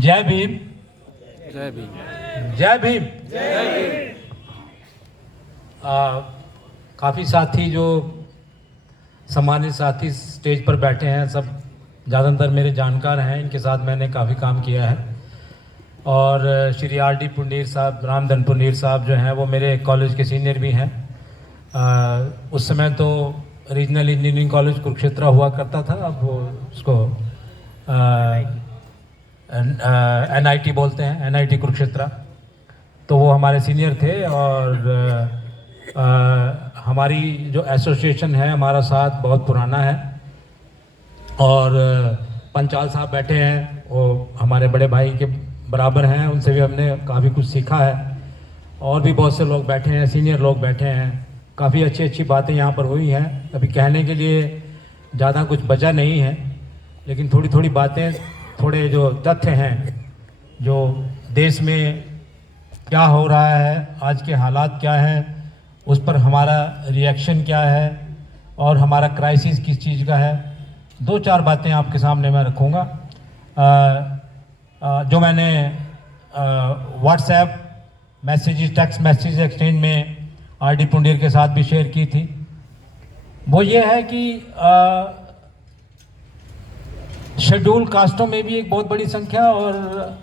जय भीम। जय भीम। जय भीम। काफ़ी साथी जो सम्मानित साथी स्टेज पर बैठे हैं, सब ज़्यादातर मेरे जानकार हैं, इनके साथ मैंने काफ़ी काम किया है। और श्री R.D. पुंडीर साहब, रामधन पुंडीर साहब जो हैं वो मेरे कॉलेज के सीनियर भी हैं। उस समय तो रीजनल इंजीनियरिंग कॉलेज कुरुक्षेत्र हुआ करता था, अब वो उसको NIT बोलते हैं, NIT कुरुक्षेत्र। तो वो हमारे सीनियर थे और हमारी जो एसोसिएशन है, हमारा साथ बहुत पुराना है। और पंचाल साहब बैठे हैं, वो हमारे बड़े भाई के बराबर हैं, उनसे भी हमने काफ़ी कुछ सीखा है। और भी बहुत से लोग बैठे हैं, सीनियर लोग बैठे हैं, काफ़ी अच्छी अच्छी बातें यहाँ पर हुई हैं। अभी कहने के लिए ज़्यादा कुछ बचा नहीं है, लेकिन थोड़ी थोड़ी बातें, थोड़े जो तथ्य हैं, जो देश में क्या हो रहा है, आज के हालात क्या हैं, उस पर हमारा रिएक्शन क्या है और हमारा क्राइसिस किस चीज़ का है, दो चार बातें आपके सामने मैं रखूँगा। जो मैंने WhatsApp messages, text message exchange में R.D. पुंडीर के साथ भी शेयर की थी, वो ये है कि शेड्यूल कास्टों में भी एक बहुत बड़ी संख्या, और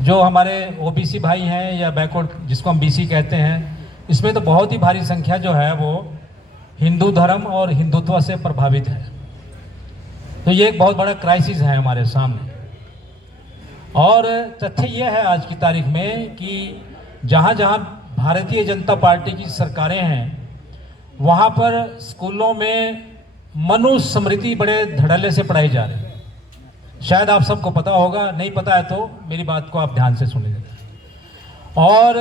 जो हमारे OBC भाई हैं या बैकवर्ड जिसको हम BC कहते हैं, इसमें तो बहुत ही भारी संख्या जो है वो हिंदू धर्म और हिंदुत्व से प्रभावित है। तो ये एक बहुत बड़ा क्राइसिस है हमारे सामने। और तथ्य ये है आज की तारीख में कि जहाँ जहाँ भारतीय जनता पार्टी की सरकारें हैं, वहाँ पर स्कूलों में मनुस्मृति बड़े धड़ल्ले से पढ़ाई जा रही है। शायद आप सबको पता होगा, नहीं पता है तो मेरी बात को आप ध्यान से सुनिएगा। और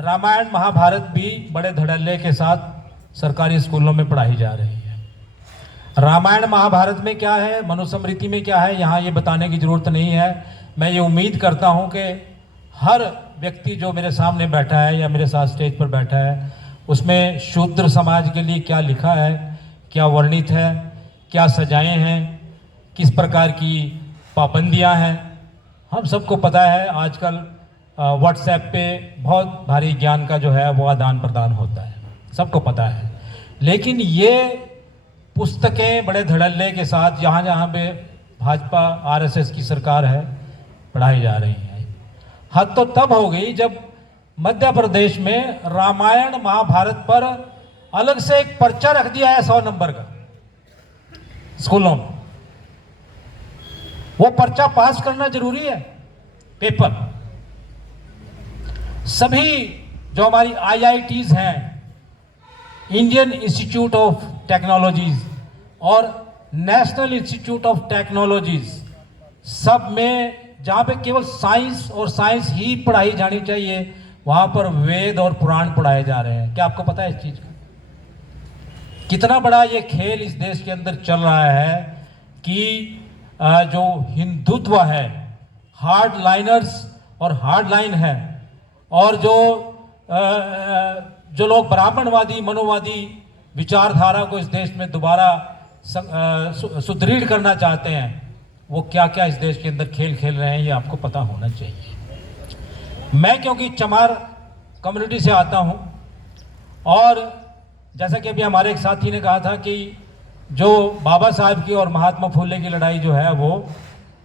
रामायण महाभारत भी बड़े धड़ल्ले के साथ सरकारी स्कूलों में पढ़ाई जा रही है। रामायण महाभारत में क्या है, मनुस्मृति में क्या है, यहाँ ये बताने की ज़रूरत नहीं है। मैं ये उम्मीद करता हूँ कि हर व्यक्ति जो मेरे सामने बैठा है या मेरे साथ स्टेज पर बैठा है, उसमें शूद्र समाज के लिए क्या लिखा है, क्या वर्णित है, क्या सजाएं हैं, किस प्रकार की पाबंदियां हैं, हम सबको पता है। आजकल व्हाट्सएप पे बहुत भारी ज्ञान का जो है वो आदान प्रदान होता है, सबको पता है। लेकिन ये पुस्तकें बड़े धड़ल्ले के साथ जहाँ जहाँ पे भाजपा RSS की सरकार है पढ़ाई जा रही है। हद तो तब हो गई जब मध्य प्रदेश में रामायण महाभारत पर अलग से एक पर्चा रख दिया है 100 नंबर का स्कूलों में। वो पर्चा पास करना जरूरी है, पेपर। सभी जो हमारी IITs हैं, इंडियन इंस्टीट्यूट ऑफ टेक्नोलॉजीज और नेशनल इंस्टीट्यूट ऑफ टेक्नोलॉजीज, सब में जहाँ पे केवल साइंस और साइंस ही पढ़ाई जानी चाहिए, वहाँ पर वेद और पुराण पढ़ाए जा रहे हैं। क्या आपको पता है इस चीज़ का? कितना बड़ा ये खेल इस देश के अंदर चल रहा है कि जो हिंदुत्व है, हार्ड लाइनर्स और हार्ड लाइन है, और जो लोग ब्राह्मणवादी मनोवादी विचारधारा को इस देश में दोबारा सुदृढ़ करना चाहते हैं, वो क्या क्या इस देश के अंदर खेल खेल रहे हैं, ये आपको पता होना चाहिए। मैं क्योंकि चमार कम्युनिटी से आता हूँ, और जैसा कि अभी हमारे एक साथी ने कहा था कि जो बाबा साहब की और महात्मा फुले की लड़ाई जो है वो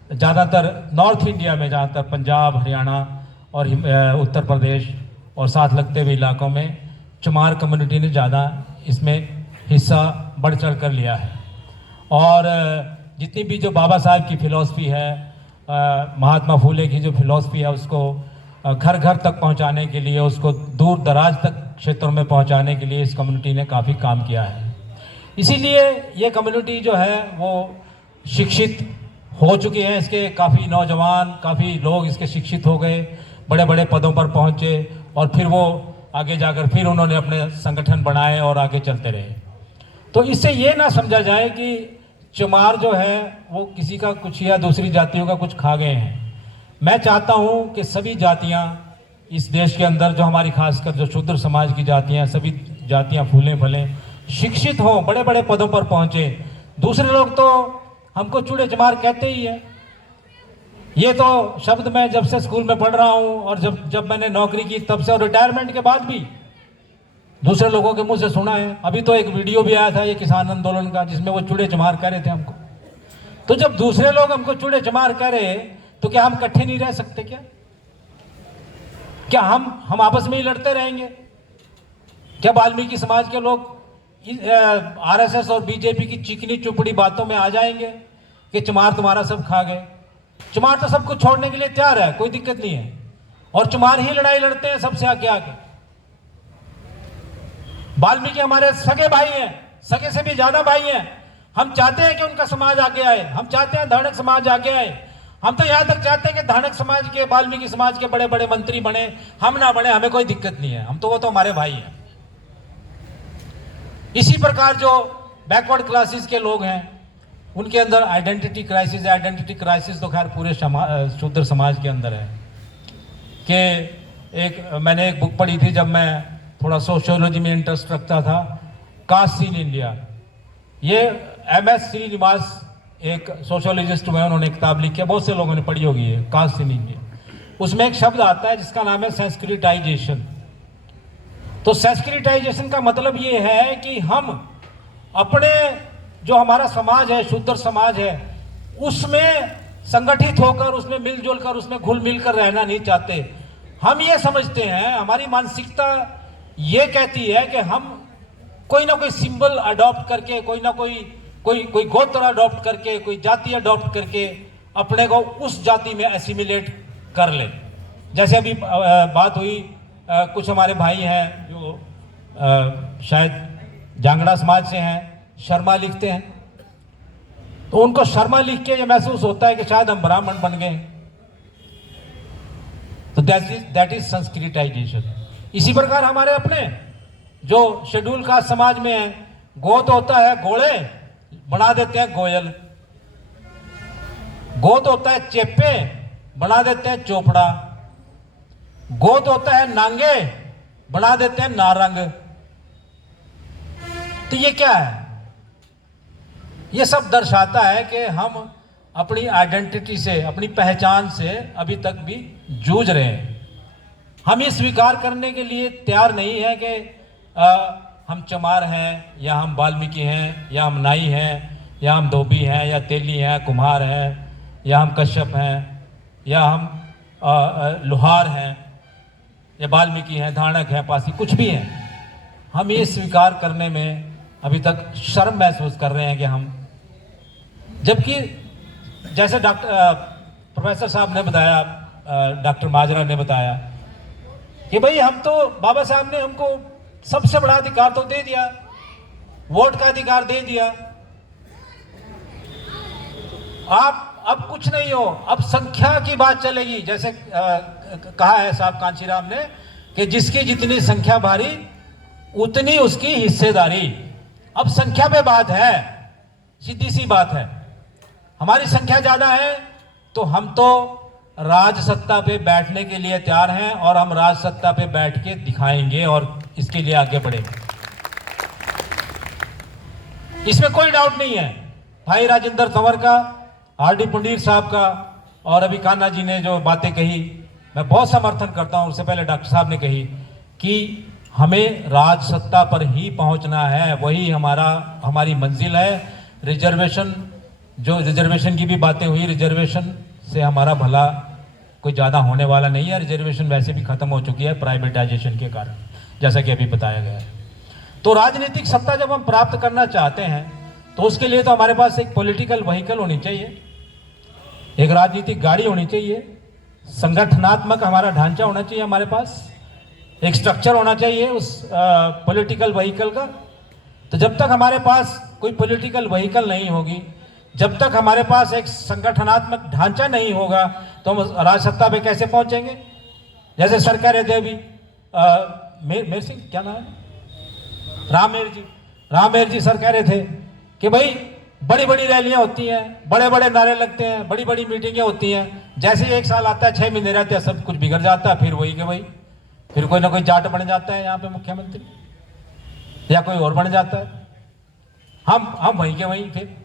ज़्यादातर नॉर्थ इंडिया में, ज़्यादातर पंजाब, हरियाणा और उत्तर प्रदेश और साथ लगते हुए इलाकों में चमार कम्युनिटी ने ज़्यादा इसमें हिस्सा बढ़ चढ़ कर लिया है। और जितनी भी जो बाबा साहब की फ़िलॉसफी है, महात्मा फुले की जो फ़िलॉसफी है, उसको घर घर तक पहुंचाने के लिए, उसको दूर दराज तक क्षेत्रों में पहुंचाने के लिए इस कम्युनिटी ने काफ़ी काम किया है। इसीलिए ये कम्युनिटी जो है वो शिक्षित हो चुकी है। इसके काफ़ी नौजवान, काफ़ी लोग इसके शिक्षित हो गए, बड़े बड़े पदों पर पहुंचे, और फिर वो आगे जाकर फिर उन्होंने अपने संगठन बनाए और आगे चलते रहे। तो इससे ये ना समझा जाए कि चमार जो है वो किसी का कुछ या दूसरी जातियों का कुछ खा गए हैं। मैं चाहता हूँ कि सभी जातियाँ इस देश के अंदर, जो हमारी खासकर जो शूद्र समाज की जातियाँ, सभी जातियाँ फूलें फलें, शिक्षित हों, बड़े बड़े पदों पर पहुँचे। दूसरे लोग तो हमको चूड़े चमार कहते ही है, ये तो शब्द मैं जब से स्कूल में पढ़ रहा हूँ और जब मैंने नौकरी की तब से, और रिटायरमेंट के बाद भी दूसरे लोगों के मुंह से सुना है। अभी तो एक वीडियो भी आया था ये किसान आंदोलन का, जिसमें वो चूड़े चमार कह रहे थे हमको। तो जब दूसरे लोग हमको चूड़े चमार कह रहे, तो क्या हम इकट्ठे नहीं रह सकते? क्या हम आपस में ही लड़ते रहेंगे? क्या वाल्मीकि समाज के लोग आरएसएस और बीजेपी की चिकनी चुपड़ी बातों में आ जाएंगे कि चमार तुम्हारा सब खा गए? चमार तो सब कुछ छोड़ने के लिए तैयार है, कोई दिक्कत नहीं है, और चमार ही लड़ाई लड़ते हैं सबसे आगे। वाल्मीकि हमारे सगे भाई हैं, सगे से भी ज्यादा भाई हैं। हम चाहते हैं कि उनका समाज आगे आए, हम चाहते हैं धानक समाज आगे आए। हम तो यहां तक चाहते हैं कि धानक समाज के, वाल्मीकि समाज के बड़े बड़े मंत्री बने, हम ना बने, हमें कोई दिक्कत नहीं है, वो तो हमारे भाई हैं। इसी प्रकार जो बैकवर्ड क्लासेस के लोग हैं, उनके अंदर आइडेंटिटी क्राइसिस है। आइडेंटिटी क्राइसिस तो खैर पूरे शूद्र समाज के अंदर है। कि मैंने एक बुक पढ़ी थी जब मैं थोड़ा सोशियोलॉजी में इंटरेस्ट रखता था, कास्ट इन इंडिया। ये MS श्रीनिवास एक सोशियोलॉजिस्ट हुए, उन्होंने किताब लिखी है, बहुत से लोगों ने पढ़ी होगी, ये कास्ट इन इंडिया। उसमें एक शब्द आता है जिसका नाम है संस्कृताइजेशन। तो संस्कृताइजेशन का मतलब ये है कि हम अपने जो हमारा समाज है, शूद्र समाज है, उसमें संगठित होकर, उसमें मिलजुल कर, उसमें घुल मिल कर रहना नहीं चाहते। हम ये समझते हैं, हमारी मानसिकता ये कहती है कि हम कोई ना कोई सिंबल अडॉप्ट करके, कोई ना कोई गोत्र अडॉप्ट करके, कोई जाति अडॉप्ट करके अपने को उस जाति में एसिमिलेट कर ले। जैसे अभी बात हुई, कुछ हमारे भाई हैं जो शायद जांगड़ा समाज से हैं, शर्मा लिखते हैं, तो उनको शर्मा लिख के ये महसूस होता है कि शायद हम ब्राह्मण बन गए। तो दैट इज संस्कृताइजेशन। इसी प्रकार हमारे अपने जो शेड्यूल कास्ट समाज में है, गोत होता है घोड़े, बना देते हैं गोयल। गोत होता है चेप्पे, बना देते हैं चोपड़ा। गोत होता है नांगे, बना देते हैं नारंग। तो ये क्या है? ये सब दर्शाता है कि हम अपनी आइडेंटिटी से, अपनी पहचान से अभी तक भी जूझ रहे हैं। हम ये स्वीकार करने के लिए तैयार नहीं है कि हम चमार हैं, या हम वाल्मीकि हैं, या हम नाई हैं, या हम धोबी हैं, या तेली हैं, कुम्हार हैं, या हम कश्यप हैं, या हम लोहार हैं, या वाल्मीकि हैं, धानक हैं, पासी, कुछ भी हैं। हम ये स्वीकार करने में अभी तक शर्म महसूस कर रहे हैं कि हम, जबकि जैसे प्रोफेसर साहब ने बताया, डॉक्टर माजरा ने बताया कि भाई हम तो, बाबा साहब ने हमको सबसे बड़ा अधिकार तो दे दिया, वोट का अधिकार दे दिया। आप अब कुछ नहीं हो, अब संख्या की बात चलेगी। जैसे कहा है साहब कांचीराम ने कि जिसकी जितनी संख्या भारी उतनी उसकी हिस्सेदारी। अब संख्या पे बात है, सीधी सी बात है। हमारी संख्या ज्यादा है तो हम तो राज सत्ता पे बैठने के लिए तैयार हैं, और हम राज सत्ता पे बैठ के दिखाएंगे और इसके लिए आगे बढ़ेंगे, इसमें कोई डाउट नहीं है। भाई राजेंद्र तंवर का, RD पंडीर साहब का, और अभी कान्हा जी ने जो बातें कही, मैं बहुत समर्थन करता हूं। उससे पहले डॉक्टर साहब ने कही कि हमें राज सत्ता पर ही पहुंचना है, वही हमारी मंजिल है। रिजर्वेशन की भी बातें हुई, रिजर्वेशन से हमारा भला कोई ज़्यादा होने वाला नहीं है। रिजर्वेशन वैसे भी खत्म हो चुकी है प्राइवेटाइजेशन के कारण, जैसा कि अभी बताया गया है। तो राजनीतिक सत्ता जब हम प्राप्त करना चाहते हैं तो उसके लिए तो हमारे पास एक पॉलिटिकल व्हीकल होनी चाहिए, एक राजनीतिक गाड़ी होनी चाहिए, संगठनात्मक हमारा ढांचा होना चाहिए, हमारे पास एक स्ट्रक्चर होना चाहिए उस पॉलिटिकल व्हीकल का। तो जब तक हमारे पास कोई पॉलिटिकल व्हीकल नहीं होगी, जब तक हमारे पास एक संगठनात्मक ढांचा नहीं होगा, तो हम राज सत्ता पे कैसे पहुंचेंगे? जैसे सर कह रहे थे अभी, मेर सिंह क्या नाम है, राममेर जी सर कह रहे थे कि भाई बड़ी बड़ी रैलियां होती हैं, बड़े बड़े नारे लगते हैं, बड़ी बड़ी मीटिंगें होती हैं, जैसे एक साल आता है 6 महीने रहते हैं सब कुछ बिगड़ जाता है। फिर वही के वही, फिर कोई ना कोई जाट बन जाता है यहाँ पे मुख्यमंत्री, या कोई और बन जाता है, हम वहीं के वहीं फिर।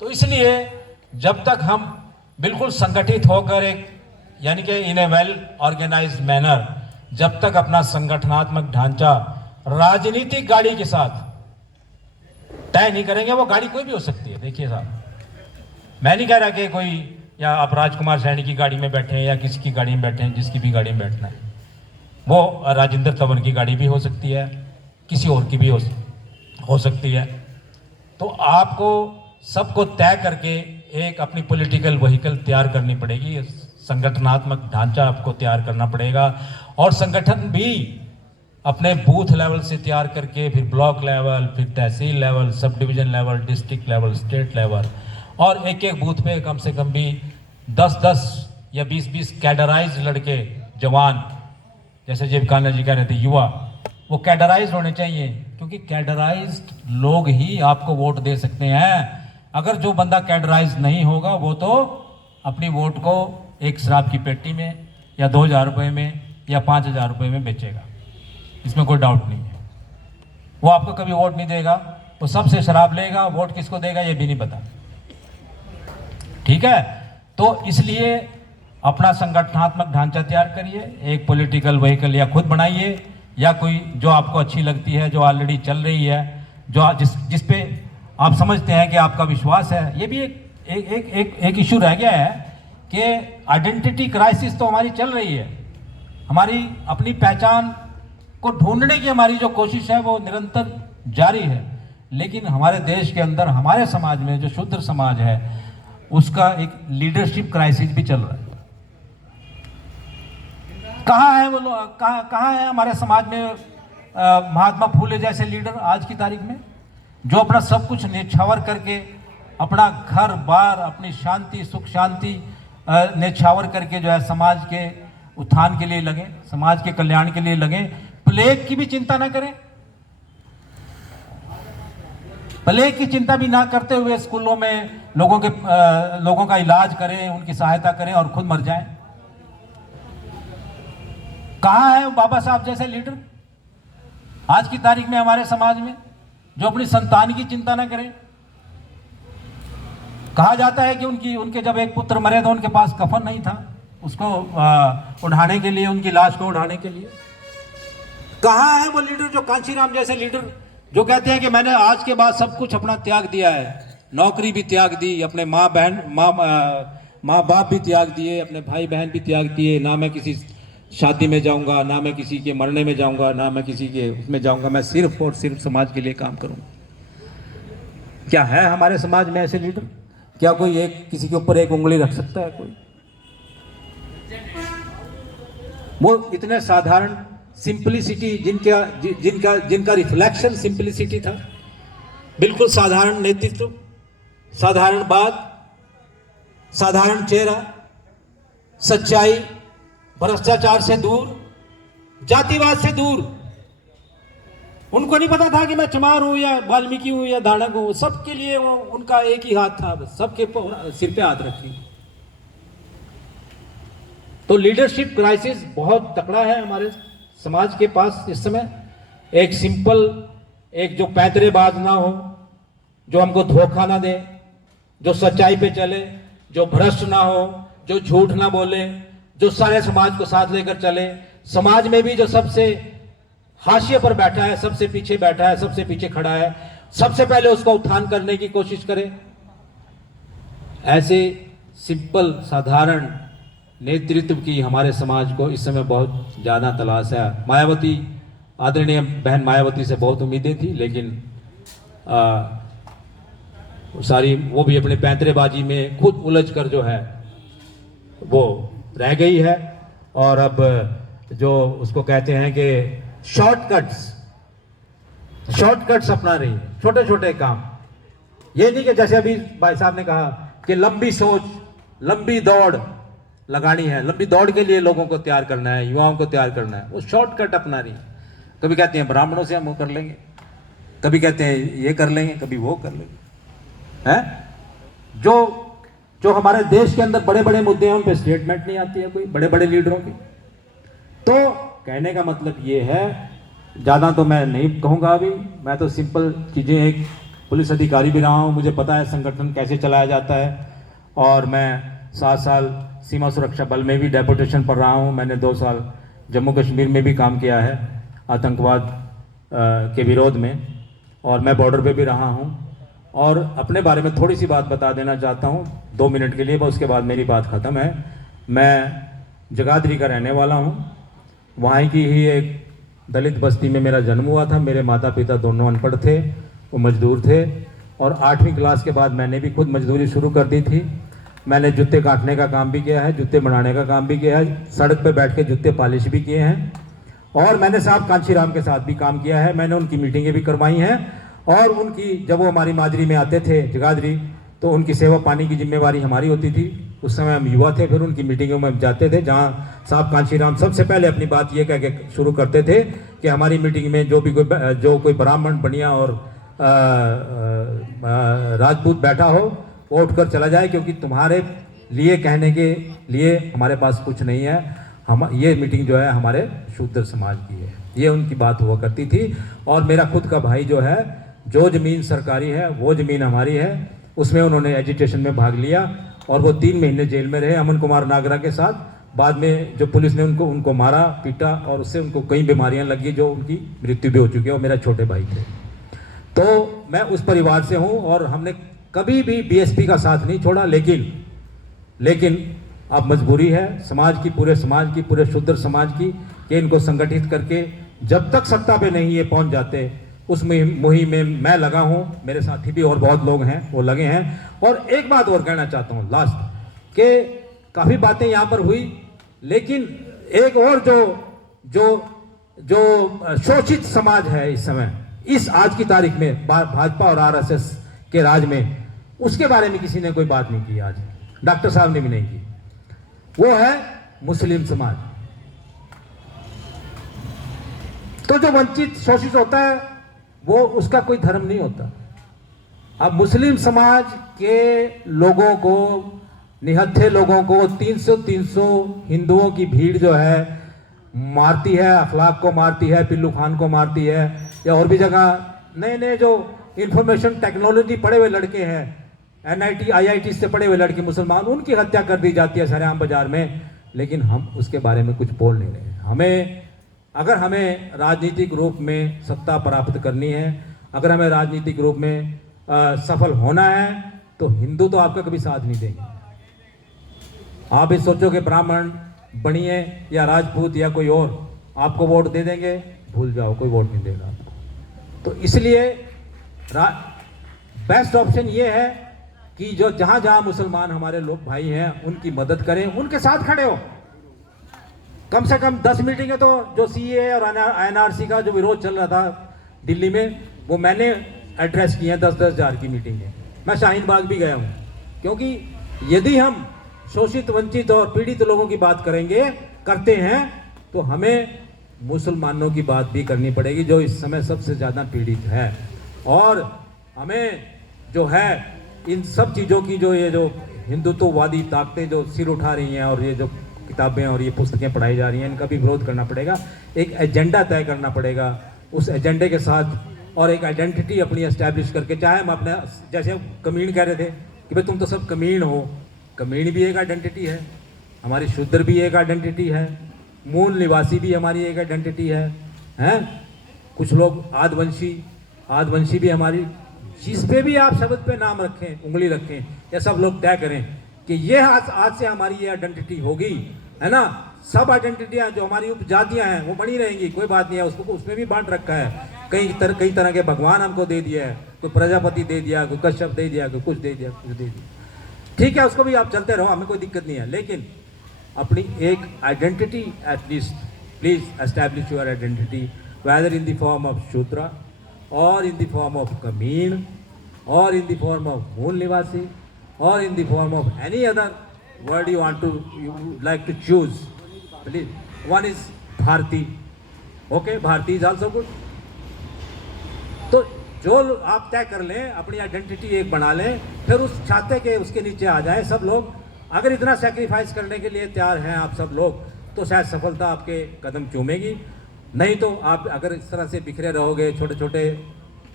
तो इसलिए जब तक हम बिल्कुल संगठित होकर एक यानी कि इन ए वेल ऑर्गेनाइज्ड मैनर जब तक अपना संगठनात्मक ढांचा राजनीतिक गाड़ी के साथ तय नहीं करेंगे, वो गाड़ी कोई भी हो सकती है। देखिए साहब, मैं नहीं कह रहा कि कोई या आप राजकुमार सैनी की गाड़ी में बैठे हैं या किसी की गाड़ी में बैठे हैं, जिसकी भी गाड़ी में बैठना है, वो राजेंद्र तंवर की गाड़ी भी हो सकती है, किसी और की भी हो सकती है। तो आपको सबको तय करके एक अपनी पॉलिटिकल व्हीकल तैयार करनी पड़ेगी, संगठनात्मक ढांचा आपको तैयार करना पड़ेगा, और संगठन भी अपने बूथ लेवल से तैयार करके फिर ब्लॉक लेवल, फिर tehsil level, sub division level, district level, state level, और एक एक बूथ पे कम से कम भी 10-10 या 20-20 कैडराइज लड़के जवान, जैसे जेब कान्हा जी कह रहे थे युवा, वो कैडराइज होने चाहिए, क्योंकि कैडराइज लोग ही आपको वोट दे सकते हैं। अगर जो बंदा कैडराइज नहीं होगा वो तो अपनी वोट को एक शराब की पेटी में या 2,000 रुपये में या 5,000 रुपये में बेचेगा, इसमें कोई डाउट नहीं है। वो आपको कभी वोट नहीं देगा, वो सबसे शराब लेगा, वोट किसको देगा ये भी नहीं पता। ठीक है, तो इसलिए अपना संगठनात्मक ढांचा तैयार करिए, एक पॉलिटिकल व्हीकल या खुद बनाइए या कोई जो आपको अच्छी लगती है, जो ऑलरेडी चल रही है, जो जिस पे आप समझते हैं कि आपका विश्वास है। ये भी एक इशू रह गया है कि आइडेंटिटी क्राइसिस तो हमारी चल रही है, हमारी अपनी पहचान को ढूंढने की हमारी जो कोशिश है वो निरंतर जारी है, लेकिन हमारे देश के अंदर, हमारे समाज में जो शूद्र समाज है, उसका एक लीडरशिप क्राइसिस भी चल रहा है। कहाँ है वो लोग, कहाँ है हमारे समाज में महात्मा फूले जैसे लीडर आज की तारीख में, जो अपना सब कुछ न्यौछावर करके, अपना घर बार, अपनी शांति, सुख शांति न्यौछावर करके जो है समाज के उत्थान के लिए लगे, समाज के कल्याण के लिए लगे, प्लेग की भी चिंता ना करें, प्लेग की चिंता भी ना करते हुए स्कूलों में लोगों का इलाज करें, उनकी सहायता करें और खुद मर जाएं। कहाँ है बाबा साहब जैसे लीडर आज की तारीख में हमारे समाज में, जो अपनी संतान की चिंता ना करें। कहा जाता है कि उनके जब एक पुत्र मरे तो उनके पास कफन नहीं था उसको उठाने के लिए, उनकी लाश को उठाने के लिए। कहाँ है वो लीडर, जो कांचीराम जैसे लीडर, जो कहते हैं कि मैंने आज के बाद सब कुछ अपना त्याग दिया है, नौकरी भी त्याग दी, अपने माँ बाप भी त्याग दिए, अपने भाई बहन भी त्याग दिए, ना मैं किसी शादी में जाऊंगा, ना मैं किसी के मरने में जाऊंगा, ना मैं किसी के उसमें जाऊंगा, मैं सिर्फ और सिर्फ समाज के लिए काम करूंगा। क्या है हमारे समाज में ऐसे लीडर? क्या कोई एक किसी के ऊपर एक उंगली रख सकता है? कोई वो इतने साधारण सिंपलिसिटी, जिनका रिफ्लेक्शन सिंपलिसिटी था, बिल्कुल साधारण नेतृत्व, साधारण बात, साधारण चेहरा, सच्चाई, भ्रष्टाचार से दूर, जातिवाद से दूर। उनको नहीं पता था कि मैं चमार हूं या वाल्मीकि हूं या धाड़क हूं, सबके लिए वो उनका एक ही हाथ था, सबके सिर पे हाथ रखी। तो लीडरशिप क्राइसिस बहुत तकड़ा है हमारे समाज के पास इस समय। एक सिंपल, एक जो पैंतरेबाज ना हो, जो हमको धोखा ना दे, जो सच्चाई पे चले, जो भ्रष्ट ना हो, जो झूठ ना बोले, जो सारे समाज को साथ लेकर चले, समाज में भी जो सबसे हाशिए पर बैठा है, सबसे पीछे बैठा है, सबसे पीछे खड़ा है, सबसे पहले उसका उत्थान करने की कोशिश करे। ऐसे सिंपल साधारण नेतृत्व की हमारे समाज को इस समय बहुत ज़्यादा तलाश है। मायावती, आदरणीय बहन मायावती से बहुत उम्मीदें थी, लेकिन सारी वो भी अपने पैंतरेबाजी में खुद उलझ कर जो है वो रह गई है। और अब जो उसको कहते हैं कि शॉर्टकट्स अपना रही है, छोटे छोटे काम। ये नहीं कि जैसे अभी भाई साहब ने कहा कि लंबी सोच, लंबी दौड़ लगानी है, लंबी दौड़ के लिए लोगों को तैयार करना है, युवाओं को तैयार करना है, वो शॉर्टकट अपना रही है। कभी कहते हैं ब्राह्मणों से हम वो कर लेंगे, कभी कहते हैं ये कर लेंगे, कभी वो कर लेंगे, हैं? जो हमारे देश के अंदर बड़े बड़े मुद्दे हैं उन पे स्टेटमेंट नहीं आती है कोई बड़े बड़े लीडरों की। तो कहने का मतलब ये है, ज़्यादा तो मैं नहीं कहूँगा अभी, मैं तो सिंपल चीज़ें, एक पुलिस अधिकारी भी रहा हूँ, मुझे पता है संगठन कैसे चलाया जाता है, और मैं 7 साल सीमा सुरक्षा बल में भी डेपुटेशन पर रहा हूँ। मैंने 2 साल जम्मू कश्मीर में भी काम किया है आतंकवाद के विरोध में, और मैं बॉर्डर पे भी रहा हूँ। और अपने बारे में थोड़ी सी बात बता देना चाहता हूँ 2 मिनट के लिए, बस उसके बाद मेरी बात ख़त्म है। मैं जगाधरी का रहने वाला हूँ। वहाँ की ही एक दलित बस्ती में मेरा जन्म हुआ था। मेरे माता पिता दोनों अनपढ़ थे, वो मजदूर थे, और 8वीं क्लास के बाद मैंने भी खुद मजदूरी शुरू कर दी थी। मैंने जूते काटने का काम भी किया है, जूते बनाने का काम भी किया है, सड़क पे बैठ के जूते पॉलिश भी किए हैं, और मैंने साहब कांशीराम के साथ भी काम किया है। मैंने उनकी मीटिंगें भी करवाई हैं, और उनकी जब वो हमारी माजरी में आते थे जगाधरी, तो उनकी सेवा पानी की जिम्मेवारी हमारी होती थी। उस समय हम युवा थे, फिर उनकी मीटिंगों में जाते थे, जहाँ साहब कांशीराम सबसे पहले अपनी बात ये कह के शुरू करते थे कि हमारी मीटिंग में जो कोई ब्राह्मण, बनिया और राजपूत बैठा हो वो उठकर चला जाए, क्योंकि तुम्हारे लिए कहने के लिए हमारे पास कुछ नहीं है। हम ये मीटिंग जो है हमारे शूद्र समाज की है, ये उनकी बात हुआ करती थी। और मेरा खुद का भाई जो है, जो ज़मीन सरकारी है वो ज़मीन हमारी है, उसमें उन्होंने एजिटेशन में भाग लिया, और वो 3 महीने जेल में रहे अमन कुमार नागरा के साथ। बाद में जो पुलिस ने उनको मारा पीटा, और उससे उनको कई बीमारियां लगी, जो उनकी मृत्यु भी हो चुकी है। और मेरा छोटे भाई थे। तो मैं उस परिवार से हूं, और हमने कभी भी बीएसपी का साथ नहीं छोड़ा। लेकिन अब मजबूरी है समाज की, पूरे समाज की, पूरे शूद्र समाज की, कि इनको संगठित करके जब तक सत्ता पे नहीं ये पहुंच जाते, उस मुहिम में मैं लगा हूं। मेरे साथी भी और बहुत लोग हैं वो लगे हैं। और एक बात और कहना चाहता हूं लास्ट, के काफ़ी बातें यहाँ पर हुई, लेकिन एक और जो शोषित समाज है इस समय, इस आज की तारीख में भाजपा और आरएसएस के राज में, उसके बारे में किसी ने कोई बात नहीं की। आज डॉक्टर साहब ने भी नहीं की। वो है मुस्लिम समाज। तो जो वंचित शोषित होता है वो उसका कोई धर्म नहीं होता। अब मुस्लिम समाज के लोगों को, निहत्थे लोगों को 300 हिंदुओं की भीड़ जो है मारती है, अखलाक को मारती है, पिल्लू खान को मारती है, या और भी जगह नए जो इंफॉर्मेशन टेक्नोलॉजी पढ़े हुए लड़के हैं, NIT IIT से पढ़े हुए लड़के मुसलमान, उनकी हत्या कर दी जाती है सरेआम बाजार में। लेकिन हम उसके बारे में कुछ बोल नहीं रहे। अगर हमें राजनीतिक रूप में सत्ता प्राप्त करनी है, अगर हमें राजनीतिक रूप में सफल होना है, तो हिंदू तो आपका कभी साथ नहीं देंगे। आप इस सोचो कि ब्राह्मण, बनिए या राजपूत या कोई और आपको वोट दे देंगे, भूल जाओ, कोई वोट नहीं देगा आपको। तो इसलिए बेस्ट ऑप्शन ये है कि जो जहाँ मुसलमान हमारे लोग भाई हैं उनकी मदद करें, उनके साथ खड़े हो। कम से कम 10 मीटिंगें तो जो CAA और NRC का जो विरोध चल रहा था दिल्ली में, वो मैंने एड्रेस किए हैं। 10-10 हज़ार की मीटिंगें। मैं शाहीन बाग भी गया हूँ, क्योंकि यदि हम शोषित, वंचित और पीड़ित लोगों की बात करते हैं, तो हमें मुसलमानों की बात भी करनी पड़ेगी, जो इस समय सबसे ज़्यादा पीड़ित है। और हमें जो है इन सब चीज़ों की, जो ये जो हिंदुत्ववादी ताकतें जो सिर उठा रही हैं, और ये जो किताबें और ये पुस्तकें पढ़ाई जा रही हैं, इनका भी विरोध करना पड़ेगा। एक एजेंडा तय करना पड़ेगा, उस एजेंडे के साथ, और एक आइडेंटिटी अपनी एस्टैब्लिश करके। चाहे हम अपने, जैसे कमीण कह रहे थे कि भाई तुम तो सब कमीण हो, कमीण भी एक आइडेंटिटी है हमारी, शूद्र भी एक आइडेंटिटी है, मूल निवासी भी हमारी एक आइडेंटिटी है, हैं? कुछ लोग आदिवंशी भी हमारी, जिस पे भी आप शब्द पे नाम रखें, उंगली रखें, या सब लोग तय करें कि ये आज से हमारी ये आइडेंटिटी होगी, है ना। सब आइडेंटिटियाँ जो हमारी उपजातियाँ हैं वो बनी रहेंगी, कोई बात नहीं है। उसको उसमें भी बांट रखा है, कई तरह के भगवान हमको दे दिया है। कोई प्रजापति दे दिया, कोई कश्यप दे दिया, कोई कुछ दे दिया, कुछ दे दिया। ठीक है, उसको भी आप चलते रहो, हमें कोई दिक्कत नहीं है। लेकिन अपनी एक identity at least please establish your identity, whether in the form of Shudra, और इन द फॉर्म ऑफ कमीण, और इन द फॉर्म ऑफ मूल निवासी, or in the form of any other word you would like to choose. Please. One is Bharti. Okay, Bharti is also good. तो जो आप तय कर लें, अपनी आइडेंटिटी एक बना लें, फिर उस छाते के उसके नीचे आ जाएं सब लोग। अगर इतना सेक्रीफाइस करने के लिए तैयार हैं आप सब लोग, तो शायद सफलता आपके कदम चूमेगी। नहीं तो आप अगर इस तरह से बिखरे रहोगे, छोटे छोटे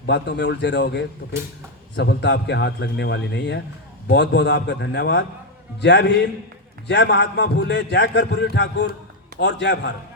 बातों में उलझे रहोगे, तो फिर सफलता आपके हाथ लगने वाली नहीं है। बहुत बहुत आपका धन्यवाद। जय भीम, जय महात्मा फूले, जय कर्पूरी ठाकुर और जय भारत।